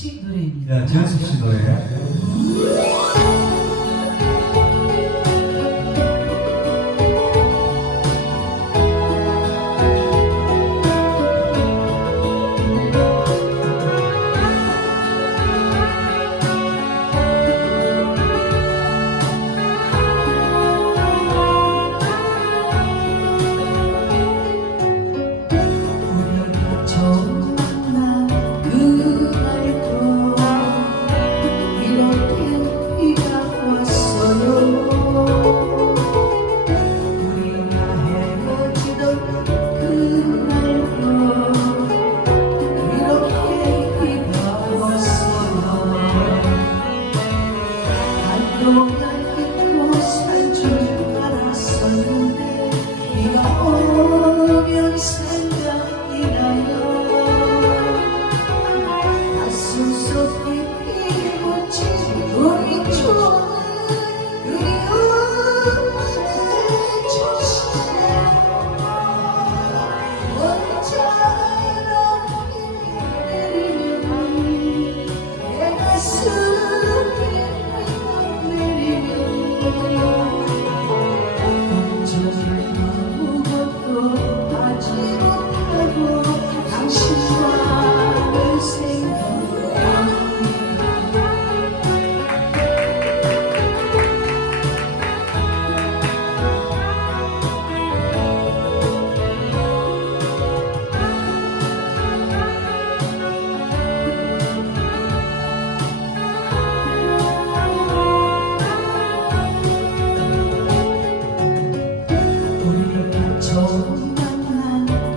씨 노래입니다. 네, 장섭 씨 노래. Hallelujah.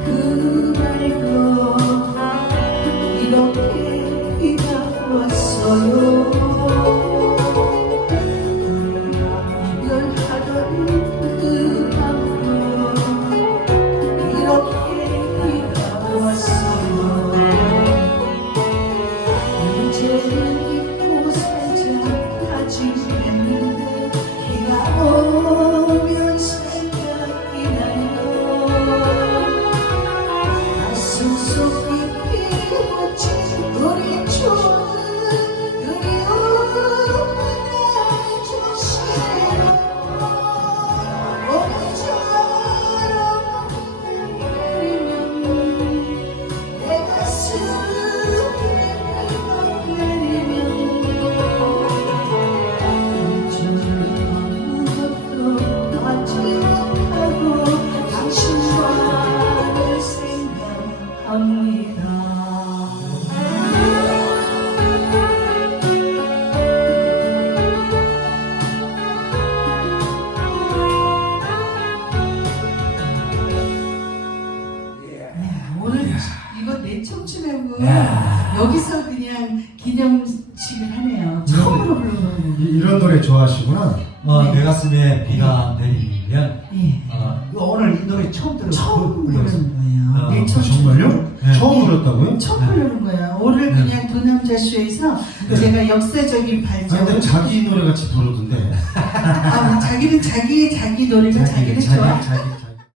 그날도 이렇게 비가 왔어요 여기서 그냥 기념식을 하네요. 처음으로 불러보는 이- 이런 노래 좋아하시구나. 어, 네. 내 가슴에 비가 내리면 예. 어, 오늘 이 노래 처음 들어 처음 네. 처음 부르는 거예요. 오늘 네. 그냥 두 남자 쇼에서 제가 역사적인 발전. 근데 자기 노래 같이 부르던데. 아, 자기는 자기 자기 노래가 자기는 자기, 좋아. 자기